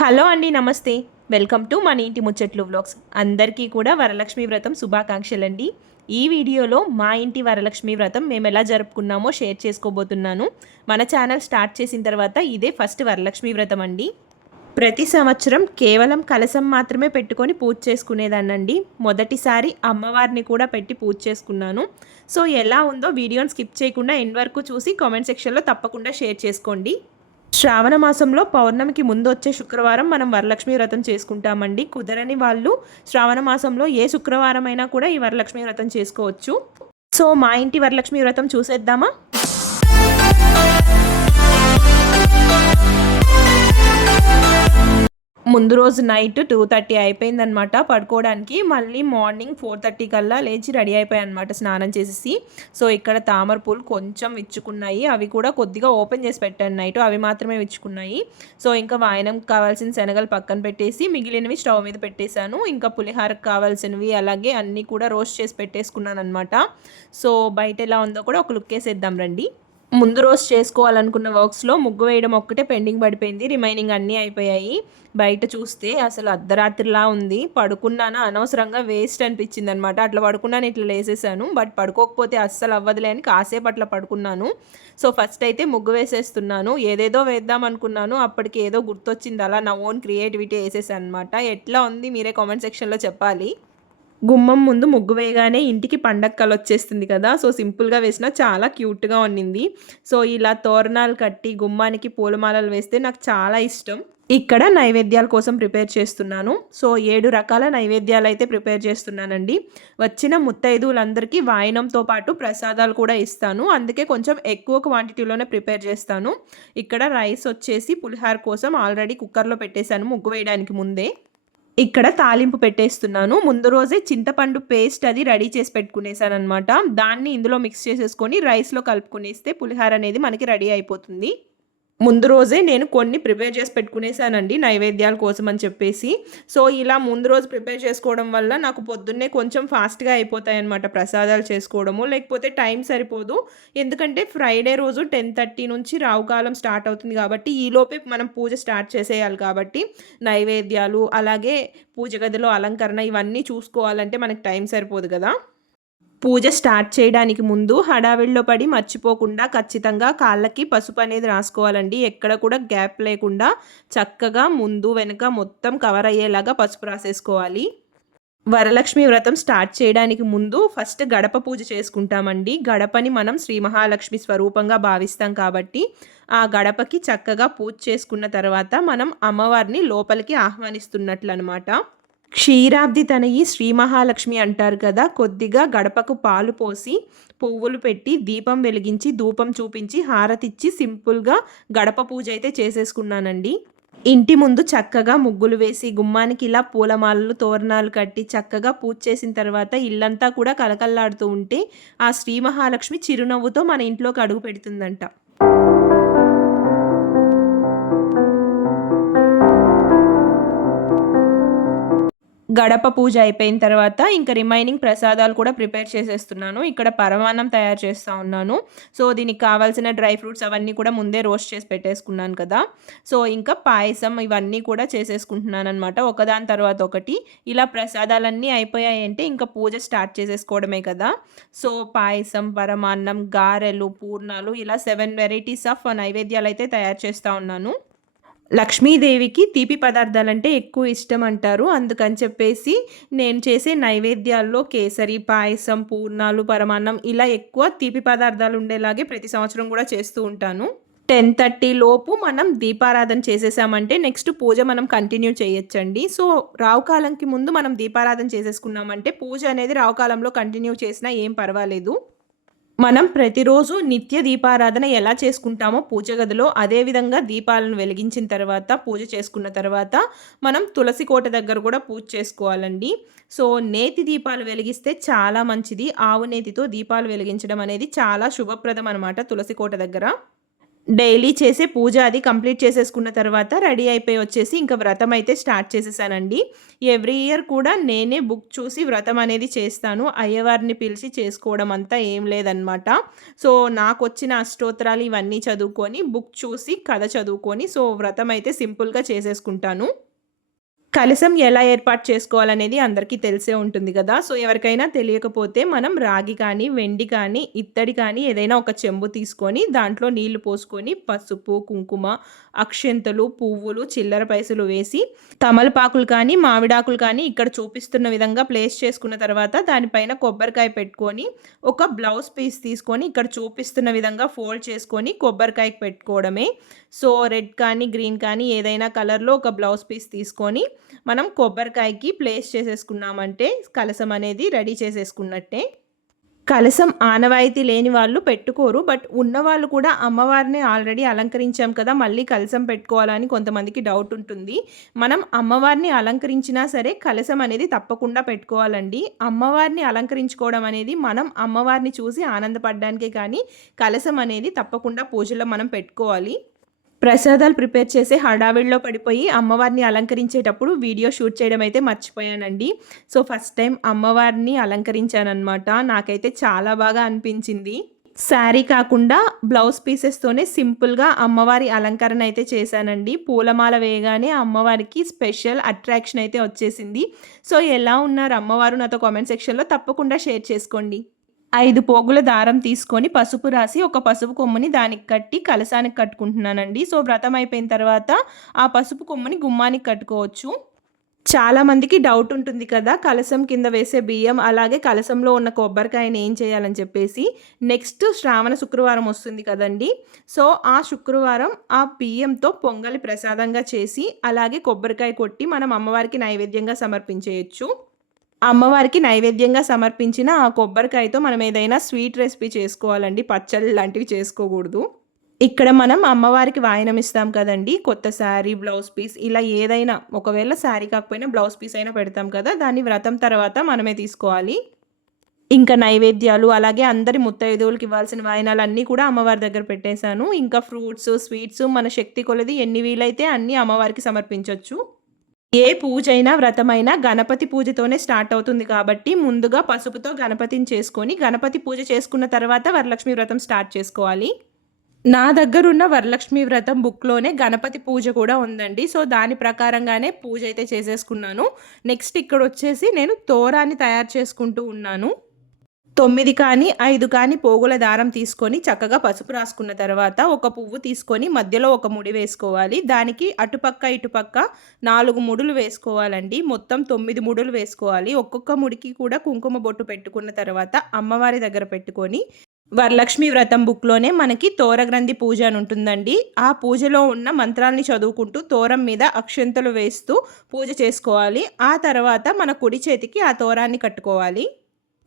Hello అండి, నమస్తే. Welcome to మన ఇంటి ముచ్చట్లు వ్లాగ్స్. అందరికీ కూడా వరలక్ష్మి వ్రతం శుభాకాంక్షలండి. ఈ వీడియోలో మా ఇంటి వరలక్ష్మి వ్రతం మేము ఎలా జరుపుకున్నామో షేర్ చేసుకోబోతున్నాను. మన ఛానల్ స్టార్ట్ చేసిన తర్వాత ఇదే ఫస్ట్ వరలక్ష్మి వ్రతం అండి. ప్రతి సంవత్సరం కేవలం కలశం మాత్రమే పెట్టుకొని పూజ చేసుకునేదాన్నండి. మొదటిసారి అమ్మవారిని కూడా పెట్టి పూజ చేసుకున్నాను. సో ఎలా ఉందో వీడియోని స్కిప్ చేయకుండా ఎండ్ వరకు చూసి కామెంట్ సెక్షన్లో తప్పకుండా షేర్ చేసుకోండి. శ్రావణ మాసంలో పౌర్ణమికి ముందు వచ్చే శుక్రవారం మనం వరలక్ష్మి వ్రతం చేసుకుంటామండి. కుదరని వాళ్ళు శ్రావణ మాసంలో ఏ శుక్రవారం అయినా కూడా ఈ వరలక్ష్మి వ్రతం చేసుకోవచ్చు. సో మా ఇంటి వరలక్ష్మి వ్రతం చూసేద్దామా? ముందు రోజు నైట్ 2:30 అయిపోయిందనమాట పడుకోవడానికి. మళ్ళీ మార్నింగ్ 4:30 కల్లా లేచి రెడీ అయిపోయాయి అనమాట స్నానం చేసేసి. సో ఇక్కడ తామర పూలు కొంచెం విచ్చుకున్నాయి, అవి కూడా కొద్దిగా ఓపెన్ చేసి పెట్టాను నైట్, అవి మాత్రమే విచ్చుకున్నాయి. సో ఇంకా వాయనం కావాల్సిన శనగలు పక్కన పెట్టేసి మిగిలినవి స్టవ్ మీద పెట్టేశాను. ఇంకా పులిహారకు కావాల్సినవి అలాగే అన్నీ కూడా రోస్ట్ చేసి పెట్టేసుకున్నాను అనమాట. సో బయట ఎలా ఉందో కూడా ఒక లుక్ వేసేద్దాం రండి. ముందు రోజు చేసుకోవాలనుకున్న వర్క్స్లో ముగ్గు వేయడం ఒక్కటే పెండింగ్ పడిపోయింది, రిమైనింగ్ అన్నీ అయిపోయాయి. బయట చూస్తే అసలు అర్ధరాత్రిలా ఉంది. పడుకున్నాను, అనవసరంగా వేస్ట్ అనిపించింది అనమాట. అట్లా పడుకున్నాను, ఇట్లా లేసేసాను. బట్ పడుకోకపోతే అస్సలు అవ్వదులే అని కాసేపు అట్లా పడుకున్నాను. సో ఫస్ట్ అయితే ముగ్గు వేసేస్తున్నాను. ఏదేదో వేద్దాం అనుకున్నాను, అప్పటికి ఏదో గుర్తొచ్చింది, అలా నా ఓన్ క్రియేటివిటీ వేసేసాను అనమాట. ఎట్లా ఉంది మీరే కామెంట్ సెక్షన్లో చెప్పాలి. గుమ్మం ముందు ముగ్గు వేయగానే ఇంటికి పండగ కళ వచ్చేస్తుంది కదా. సో సింపుల్గా వేసినా చాలా క్యూట్గా ఉన్నింది. సో ఇలా తోరణాలు కట్టి గుమ్మానికి పూలమాలలు వేస్తే నాకు చాలా ఇష్టం. ఇక్కడ నైవేద్యాల కోసం ప్రిపేర్ చేస్తున్నాను. సో 7 రకాల నైవేద్యాలు అయితే ప్రిపేర్ చేస్తున్నానండి. వచ్చిన ముత్తైదువులందరికీ వాయనంతో పాటు ప్రసాదాలు కూడా ఇస్తాను, అందుకే కొంచెం ఎక్కువ క్వాంటిటీలోనే ప్రిపేర్ చేస్తాను. ఇక్కడ రైస్ వచ్చేసి పులిహార కోసం ఆల్రెడీ కుక్కర్లో పెట్టేశాను ముగ్గు వేయడానికి ముందే. ఇక్కడ తాలింపు పెట్టేస్తున్నాను. ముందు రోజే చింతపండు పేస్ట్ అది రెడీ చేసి పెట్టుకునేసాను అనమాట. దాన్ని ఇందులో మిక్స్ చేసేసుకొని రైస్లో కలుపుకునేస్తే పులిహార అనేది మనకి రెడీ అయిపోతుంది. ముందు రోజే నేను కొన్ని ప్రిపేర్ చేసి పెట్టుకునేసానండి నైవేద్యాల కోసం అని చెప్పేసి. సో ఇలా ముందు రోజు ప్రిపేర్ చేసుకోవడం వల్ల నాకు పొద్దున్నే కొంచెం ఫాస్ట్గా అయిపోతాయి అనమాట ప్రసాదాలు చేసుకోవడము. లేకపోతే టైం సరిపోదు, ఎందుకంటే ఫ్రైడే రోజు 10:30 నుంచి రావుకాలం స్టార్ట్ అవుతుంది కాబట్టి ఈలోపే మనం పూజ స్టార్ట్ చేసేయాలి. కాబట్టి నైవేద్యాలు అలాగే పూజ గదిలో అలంకరణ ఇవన్నీ చూసుకోవాలంటే మనకి టైం సరిపోదు కదా. పూజ స్టార్ట్ చేయడానికి ముందు హడావిడిలో పడి మర్చిపోకుండా ఖచ్చితంగా కాళ్ళకి పసుపు అనేది రాసుకోవాలండి. ఎక్కడ కూడా గ్యాప్ లేకుండా చక్కగా ముందు వెనుక మొత్తం కవర్ అయ్యేలాగా పసుపు రాసేసుకోవాలి. వరలక్ష్మి వ్రతం స్టార్ట్ చేయడానికి ముందు ఫస్ట్ గడప పూజ చేసుకుంటామండి. గడపని మనం శ్రీ మహాలక్ష్మి స్వరూపంగా భావిస్తాం కాబట్టి ఆ గడపకి చక్కగా పూజ చేసుకున్న తర్వాత మనం అమ్మవారిని లోపలికి ఆహ్వానిస్తున్నట్లు అనమాట. క్షీరాబ్ది తనయి శ్రీ మహాలక్ష్మి అంటారు కదా. కొద్దిగా గడపకు పాలు పోసి పువ్వులు పెట్టి దీపం వెలిగించి ధూపం చూపించి హారతిచ్చి సింపుల్గా గడప పూజ అయితే చేసేసుకున్నానండి. ఇంటి ముందు చక్కగా ముగ్గులు వేసి గుమ్మానికి ఇలా పూలమాలలు తోరణాలు కట్టి చక్కగా పూజ చేసిన తర్వాత ఇల్లంతా కూడా కలకల్లాడుతూ ఉంటే ఆ శ్రీ మహాలక్ష్మి చిరునవ్వుతో మన ఇంట్లోకి అడుగు పెడుతుందంట. గడప పూజ అయిపోయిన తర్వాత ఇంకా రిమైనింగ్ ప్రసాదాలు కూడా ప్రిపేర్ చేసేస్తున్నాను. ఇక్కడ పరమాన్నం తయారు చేస్తూ ఉన్నాను. సో దీనికి కావాల్సిన డ్రై ఫ్రూట్స్ అవన్నీ కూడా ముందే రోస్ట్ చేసి పెట్టేసుకున్నాను కదా. సో ఇంకా పాయసం ఇవన్నీ కూడా చేసేసుకుంటున్నాను అనమాట, ఒకదాని తర్వాత ఒకటి. ఇలా ప్రసాదాలన్నీ అయిపోయాయంటే ఇంకా పూజ స్టార్ట్ చేసేసుకోవడమే కదా. సో పాయసం, పరమాన్నం, గారెలు, పూర్ణాలు ఇలా 7 వెరైటీస్ ఆఫ్ నైవేద్యాలు అయితే తయారు చేస్తూ ఉన్నాను. లక్ష్మీదేవికి తీపి పదార్థాలంటే ఎక్కువ ఇష్టం అంటారు, అందుకని చెప్పేసి నేను చేసే నైవేద్యాల్లో కేసరి, పాయసం, పూర్ణాలు, పరమాన్నం ఇలా ఎక్కువ తీపి పదార్థాలు ఉండేలాగే ప్రతి సంవత్సరం కూడా చేస్తూ ఉంటాను. 10:30 లోపు మనం దీపారాధన చేసేసామంటే నెక్స్ట్ పూజ మనం కంటిన్యూ చేయొచ్చండి. సో రావుకాలంకి ముందు మనం దీపారాధన చేసేసుకున్నామంటే పూజ అనేది రావుకాలంలో కంటిన్యూ చేసినా ఏం పర్వాలేదు. మనం ప్రతిరోజు నిత్య దీపారాధన ఎలా చేసుకుంటామో పూజ గదిలో అదేవిధంగా దీపాలను వెలిగించిన తర్వాత పూజ చేసుకున్న తర్వాత మనం తులసి కోట దగ్గర కూడా పూజ చేసుకోవాలండి. సో నేతి దీపాలు వెలిగిస్తే చాలా మంచిది. ఆవు నేతితో దీపాలు వెలిగించడం అనేది చాలా శుభప్రదం అనమాట తులసి కోట దగ్గర. డైలీ చేసే పూజ అది కంప్లీట్ చేసేసుకున్న తర్వాత రెడీ అయిపోయి వచ్చేసి ఇంకా వ్రతం అయితే స్టార్ట్ చేసేసానండి. ఎవ్రీ ఇయర్ కూడా నేనే బుక్ చూసి వ్రతం అనేది చేస్తాను. అయ్యవారిని పిలిచి చేసుకోవడం అంతా ఏం లేదనమాట. సో, నాకొచ్చిన అష్టోత్తరాలు ఇవన్నీ చదువుకొని, బుక్ చూసి కథ చదువుకొని, సో, వ్రతం అయితే సింపుల్‌గా చేసేసుకుంటాను. కలశం ఎలా ఏర్పాటు చేసుకోవాలనేది అందరికీ తెలిసే ఉంటుంది కదా! సో, ఎవరికైనా తెలియకపోతే మనం రాగి కానీ, వెండి కానీ, ఇత్తడి కానీ ఏదైనా ఒక చెంబు తీసుకొని దాంట్లో నీళ్లు పోసుకొని పసుపు, కుంకుమ, అక్షింతలు, పువ్వులు, చిల్లర పైసలు వేసి తమలపాకులు కానీ, మామిడాకులు కానీ ఇక్కడ చూపిస్తున్న విధంగా ప్లేస్ చేసుకున్న తర్వాత దానిపైన కొబ్బరికాయ పెట్టుకొని ఒక బ్లౌజ్ పీస్ తీసుకొని ఇక్కడ చూపిస్తున్న విధంగా ఫోల్డ్ చేసుకొని కొబ్బరికాయకి పెట్టుకోవడమే. సో, రెడ్ కానీ, గ్రీన్ కానీ ఏదైనా కలర్‌లో ఒక బ్లౌజ్ పీస్ తీసుకొని మనం కొబ్బరికాయకి ప్లేస్ చేసేసుకున్నామంటే కలశం అనేది రెడీ చేసేసుకున్నట్టే. కలశం ఆనవాయితీ లేని వాళ్ళు పెట్టుకోరు. బట్ ఉన్నవాళ్ళు కూడా అమ్మవారిని ఆల్రెడీ అలంకరించాం కదా! మళ్ళీ కలశం పెట్టుకోవాలని కొంతమందికి డౌట్ ఉంటుంది. మనం అమ్మవారిని అలంకరించినా సరే కలశం అనేది తప్పకుండా పెట్టుకోవాలండి. అమ్మవారిని అలంకరించుకోవడం అనేది మనం అమ్మవారిని చూసి ఆనందపడడానికే కానీ కలశం అనేది తప్పకుండా పూజలో మనం పెట్టుకోవాలి. ప్రసాదాలు ప్రిపేర్ చేసే హడావిడిలో పడిపోయి అమ్మవారిని అలంకరించేటప్పుడు వీడియో షూట్ చేయడం అయితే మర్చిపోయానండి. సో, ఫస్ట్ టైం అమ్మవారిని అలంకరించాననమాట. నాకైతే చాలా బాగా అనిపించింది. శారీ కాకుండా బ్లౌజ్ పీసెస్తోనే సింపుల్‌గా అమ్మవారి అలంకరణ అయితే చేశానండి. పూలమాల వేయగానే అమ్మవారికి స్పెషల్ అట్రాక్షన్ అయితే వచ్చేసింది. సో, ఎలా ఉన్నారు అమ్మవారు నాతో కామెంట్ సెక్షన్‌లో తప్పకుండా షేర్ చేసుకోండి. 5 పోగుల దారం తీసుకొని పసుపు రాసి ఒక పసుపు కొమ్ముని దానికి కట్టి కలశానికి కట్టుకుంటున్నానండి. సో, వ్రతం అయిపోయిన తర్వాత ఆ పసుపు కొమ్ముని గుమ్మానికి కట్టుకోవచ్చు. చాలామందికి డౌట్ ఉంటుంది కదా! కలశం కింద వేసే బియ్యం, అలాగే కలశంలో ఉన్న కొబ్బరికాయని ఏం చేయాలని చెప్పేసి. నెక్స్ట్ శ్రావణ శుక్రవారం వస్తుంది కదండీ! సో, ఆ శుక్రవారం ఆ బియ్యంతో పొంగలి ప్రసాదంగా చేసి, అలాగే కొబ్బరికాయ కొట్టి మనం అమ్మవారికి నైవేద్యంగా సమర్పించేయొచ్చు. అమ్మవారికి నైవేద్యంగా సమర్పించిన ఆ కొబ్బరికాయతో మనం ఏదైనా స్వీట్ రెసిపీ చేసుకోవాలండి. పచ్చళ్ళు లాంటివి చేసుకోకూడదు. ఇక్కడ మనం అమ్మవారికి వాయనం ఇస్తాం కదండీ! కొత్త శారీ, బ్లౌజ్ పీస్ ఇలా ఏదైనా ఒకవేళ శారీ కాకపోయినా బ్లౌజ్ పీస్ అయినా పెడతాం కదా! దాన్ని వ్రతం తర్వాత మనమే తీసుకోవాలి. ఇంకా నైవేద్యాలు అలాగే అందరి ముత్తైదువులకి ఇవ్వాల్సిన వాయనాలన్నీ కూడా అమ్మవారి దగ్గర పెట్టేశాను. ఇంకా ఫ్రూట్స్, స్వీట్స్ మన శక్తి కొలది ఎన్ని వీలైతే అన్నీ అమ్మవారికి సమర్పించొచ్చు. ఏ పూజైనా, వ్రతమైనా గణపతి పూజతోనే స్టార్ట్ అవుతుంది కాబట్టి ముందుగా పసుపుతో గణపతిని చేసుకొని, గణపతి పూజ చేసుకున్న తర్వాత వరలక్ష్మి వ్రతం స్టార్ట్ చేసుకోవాలి. నా దగ్గరున్న వరలక్ష్మి వ్రతం బుక్‌లోనే గణపతి పూజ కూడా ఉందండి. సో, దాని ప్రకారంగానే పూజ అయితే చేసేసుకున్నాను. నెక్స్ట్ ఇక్కడొచ్చేసి నేను తోరాన్ని తయారు చేసుకుంటూ ఉన్నాను. 9 కానీ, 5 కానీ పోగుల దారం తీసుకొని చక్కగా పసుపు రాసుకున్న తర్వాత ఒక పువ్వు తీసుకొని మధ్యలో ఒక ముడి వేసుకోవాలి. దానికి అటుపక్క, ఇటుపక్క 4 ముడులు వేసుకోవాలండి. మొత్తం 9 ముడులు వేసుకోవాలి. ఒక్కొక్క ముడికి కూడా కుంకుమ బొట్టు పెట్టుకున్న తర్వాత అమ్మవారి దగ్గర పెట్టుకొని వరలక్ష్మి వ్రతం బుక్‌లోనే మనకి తోరగ్రంథి పూజ అని ఉంటుందండి. ఆ పూజలో ఉన్న మంత్రాల్ని చదువుకుంటూ తోరం మీద అక్షంతలు వేస్తూ పూజ చేసుకోవాలి. ఆ తర్వాత మన కుడి చేతికి ఆ తోరాన్ని కట్టుకోవాలి.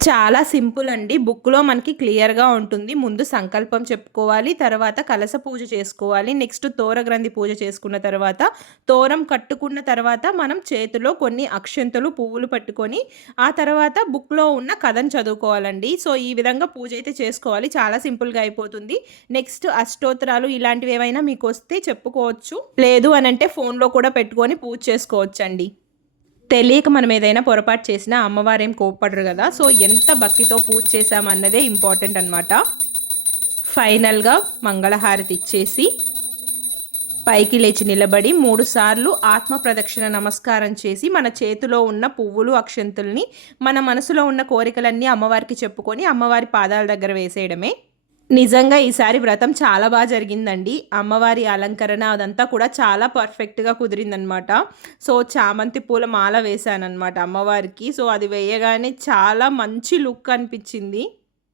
చాలా సింపుల్ అండి. బుక్‌లో మనకి క్లియర్‌గా ఉంటుంది. ముందు సంకల్పం చెప్పుకోవాలి. తర్వాత కలశ పూజ చేసుకోవాలి. నెక్స్ట్ తోరగ్రంథి పూజ చేసుకున్న తర్వాత, తోరం కట్టుకున్న తర్వాత మనం చేతిలో కొన్ని అక్షంతలు, పువ్వులు పట్టుకొని, ఆ తర్వాత బుక్‌లో ఉన్న కథను చదువుకోవాలండి. సో, ఈ విధంగా పూజ అయితే చేసుకోవాలి. చాలా సింపుల్‌గా అయిపోతుంది. నెక్స్ట్ అష్టోత్తరాలు ఇలాంటివి ఏవైనా మీకొస్తే చెప్పుకోవచ్చు. లేదు అనంటే ఫోన్‌లో కూడా పెట్టుకొని పూజ చేసుకోవచ్చండి. తెలియక మనం ఏదైనా పొరపాటు చేసినా అమ్మవారేం కోప్పడరు కదా! సో, ఎంత భక్తితో పూజ చేశామన్నదే ఇంపార్టెంట్ అనమాట. ఫైనల్‌గా మంగళహారతి ఇచ్చేసి పైకి లేచి నిలబడి 3 సార్లు ఆత్మ ప్రదక్షిణ నమస్కారం చేసి మన చేతిలో ఉన్న పువ్వులు, అక్షంతుల్ని మన మనసులో ఉన్న కోరికలన్నీ అమ్మవారికి చెప్పుకొని అమ్మవారి పాదాల దగ్గర వేసేయడమే. నిజంగా ఈసారి వ్రతం చాలా బాగా జరిగిందండి. అమ్మవారి అలంకరణ అదంతా కూడా చాలా పర్ఫెక్ట్‌గా కుదిరిందనమాట. సో, చామంతి పూల మాల వేశాననమాట అమ్మవారికి. సో, అది వేయగానే చాలా మంచి లుక్ అనిపించింది.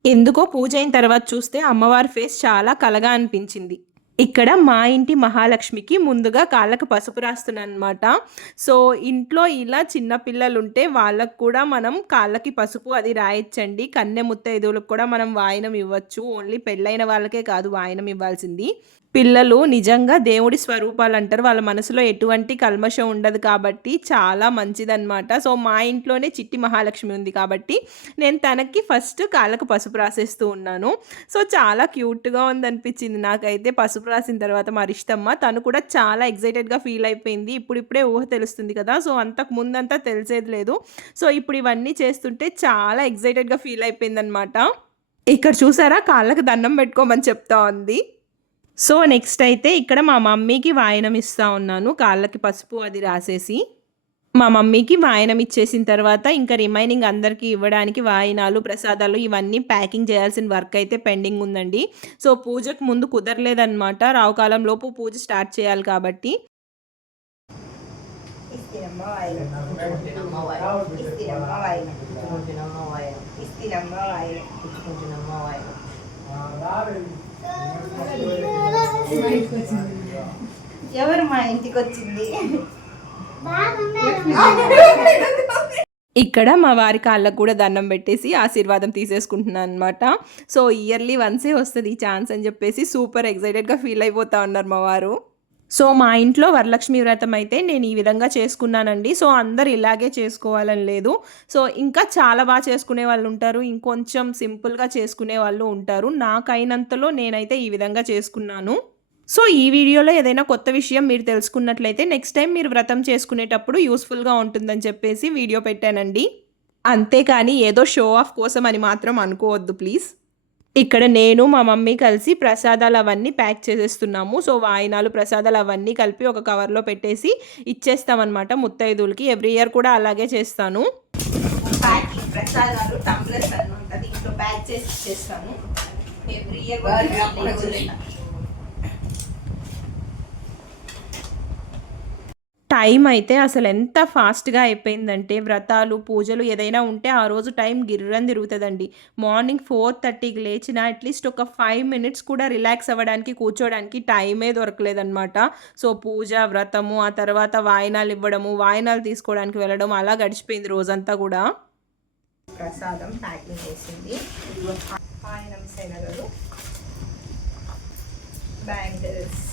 ఎందుకో పూజ అయిన తర్వాత చూస్తే అమ్మవారి ఫేస్ చాలా కళగా అనిపించింది. ఇక్కడ మా ఇంటి మహాలక్ష్మికి ముందుగా కాళ్ళకి పసుపు రాస్తున్నాననమాట. సో, ఇంట్లో ఇలా చిన్న పిల్లలుంటే వాళ్ళకి కూడా మనం కాళ్ళకి పసుపు అది రాయొచ్చండి. కన్నె ముత్తైదువులకు కూడా మనం వాయనం ఇవ్వచ్చు. ఓన్లీ పెళ్ళైన వాళ్ళకే కాదు వాయనం ఇవ్వాల్సింది. పిల్లలు నిజంగా దేవుడి స్వరూపాలు అంటారు. వాళ్ళ మనసులో ఎటువంటి కల్మషం ఉండదు కాబట్టి చాలా మంచిదనమాట. సో, మా ఇంట్లోనే చిట్టి మహాలక్ష్మి ఉంది కాబట్టి నేను తనకి ఫస్ట్ కాళ్ళకు పసుపు రాసేస్తూ ఉన్నాను. సో, చాలా క్యూట్‌గా ఉందనిపించింది నాకైతే పసుపు రాసిన తర్వాత మా రిషితమ్మ. తను కూడా చాలా ఎక్సైటెడ్‌గా ఫీల్ అయిపోయింది. ఇప్పుడిప్పుడే ఊహ తెలుస్తుంది కదా! సో, అంతకు ముందంతా తెలిసేది లేదు. సో, ఇప్పుడు ఇవన్నీ చేస్తుంటే చాలా ఎక్సైటెడ్‌గా ఫీల్ అయిపోయిందనమాట. ఇక్కడ చూసారా కాళ్ళకి దండం పెట్టుకోమని చెప్తా ఉంది. సో, నెక్స్ట్ అయితే ఇక్కడ మా మమ్మీకి వాయనం ఇస్తా ఉన్నాను. కాళ్ళకి పసుపు అది రాసేసి. మా మమ్మీకి వాయనం ఇచ్చేసిన తర్వాత ఇంకా రిమైనింగ్ అందరికీ ఇవ్వడానికి వాయినాలు, ప్రసాదాలు ఇవన్నీ ప్యాకింగ్ చేయాల్సిన వర్క్ అయితే పెండింగ్ ఉందండి. సో, పూజకు ముందు కుదరలేదనమాట. రావుకాలం లోపు పూజ స్టార్ట్ చేయాలి కాబట్టి. ఎవరు మా ఇంటికి వచ్చింది? ఇక్కడ మా వారి కాళ్ళకు కూడా దండం పెట్టేసి ఆశీర్వాదం తీసేసుకుంటున్నాను అనమాట. సో, ఇయర్లీ వన్సే వస్తుంది ఈ ఛాన్స్ అని చెప్పేసి సూపర్ ఎక్సైటెడ్‌గా ఫీల్ అయిపోతా ఉన్నారు మా వారు. సో, మా ఇంట్లో వరలక్ష్మి వ్రతం అయితే నేను ఈ విధంగా చేసుకున్నానండి. సో, అందరూ ఇలాగే చేసుకోవాలని లేదు. సో, ఇంకా చాలా బాగా చేసుకునే వాళ్ళు ఉంటారు. ఇంకొంచెం సింపుల్‌గా చేసుకునే వాళ్ళు ఉంటారు. నాకైనంతలో నేనైతే ఈ విధంగా చేసుకున్నాను. సో, ఈ వీడియోలో ఏదైనా కొత్త విషయం మీరు తెలుసుకున్నట్లయితే నెక్స్ట్ టైం మీరు వ్రతం చేసుకునేటప్పుడు యూస్‌ఫుల్‌గా ఉంటుందని చెప్పేసి వీడియో పెట్టానండి. అంతేకాని ఏదో షో ఆఫ్ కోసం అని మాత్రం అనుకోవద్దు ప్లీజ్. ఇక్కడ నేను మా మమ్మీ కలిసి ప్రసాదాలు అవన్నీ ప్యాక్ చేసేస్తున్నాము. సో, వాయినాలు, ప్రసాదాలు అవన్నీ కలిపి ఒక కవర్లో పెట్టేసి ఇచ్చేస్తామన్నమాట ముత్తైదువులకి. ఎవ్రీ ఇయర్ కూడా అలాగే చేస్తాను. ప్యాకింగ్ ప్రసాదాలు టంబ్లర్స్ అన్నమాట. దీంట్లో ప్యాక్ చేసి ఇచ్చేస్తాను. ఎవ్రీ ఇయర్ టైం అయితే అసలు ఎంత ఫాస్ట్‌గా అయిపోయిందంటే వ్రతాలు, పూజలు ఏదైనా ఉంటే ఆ రోజు టైం గిర్రని తిరుగుతదండి. మార్నింగ్ 4:30కి లేచినా అట్‌లీస్ట్ ఒక 5 మినిట్స్ కూడా రిలాక్స్ అవ్వడానికి, కూర్చోడానికి టైమే దొరకలేదనమాట. సో, పూజ, వ్రతము, ఆ తర్వాత వాయినాలు ఇవ్వడము, వాయినాలు తీసుకోవడానికి వెళ్ళడం అలా గడిచిపోయింది రోజంతా కూడా. ప్రసాదం ప్యాకింగ్ చేసింది. పాయనం శనగలు, బ్యాంగిల్స్,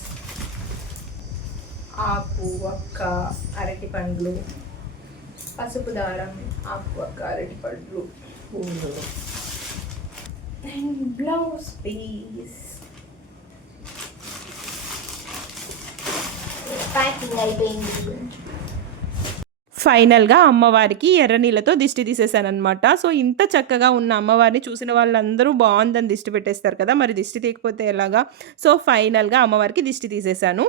ఆకు, వక్క, అరటి పండ్లు, పసుపు దారం, ఆకు, వక్క, అరటి పండ్లు, పూలు అండ్ బ్లౌజ్ పీస్. ప్యాకింగ్ అయిపోయింది. ఫైనల్‌గా అమ్మవారికి ఎర్ర నీళ్ళతో దిష్టి తీసేసాననమాట. సో, ఇంత చక్కగా ఉన్న అమ్మవారిని చూసిన వాళ్ళందరూ బావుందని దిష్టి పెట్టేస్తారు కదా! మరి దిష్టి తీయకపోతే ఎలాగా? సో, ఫైనల్‌గా అమ్మవారికి దిష్టి తీసేసాను.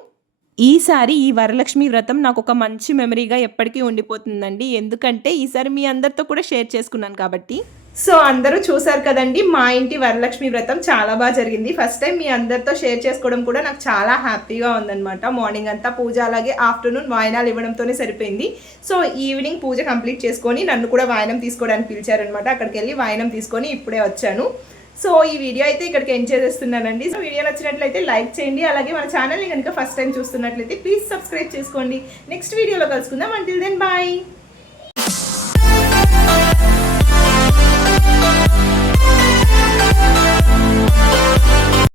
ఈసారి ఈ వరలక్ష్మి వ్రతం నాకొక మంచి మెమరీగా ఎప్పటికీ ఉండిపోతుందండి. ఎందుకంటే ఈసారి మీ అందరితో కూడా షేర్ చేసుకున్నాను కాబట్టి. సో, అందరూ చూసారు కదండీ! మా ఇంటి వరలక్ష్మి వ్రతం చాలా బాగా జరిగింది. ఫస్ట్ టైం మీ అందరితో షేర్ చేసుకోవడం కూడా నాకు చాలా హ్యాపీగా ఉందనమాట. మార్నింగ్ అంతా పూజ, అలాగే ఆఫ్టర్నూన్ వాయినాలు ఇవ్వడంతోనే సరిపోయింది. సో, ఈవినింగ్ పూజ కంప్లీట్ చేసుకొని నన్ను కూడా వాయనం తీసుకోవడానికి పిలిచారనమాట. అక్కడికెళ్ళి వాయనం తీసుకొని ఇప్పుడే వచ్చాను. సో, ఈ వీడియో అయితే ఇక్కడికి ఎండ్ చేసేస్తున్నానండి. సో, వీడియో నచ్చినట్లయితే లైక్ చేయండి. అలాగే మన ఛానల్ని కనుక ఫస్ట్ టైం చూస్తున్నట్లయితే ప్లీజ్ సబ్స్క్రైబ్ చేసుకోండి. నెక్స్ట్ వీడియోలో కలుసుకుందాం. Until then bye.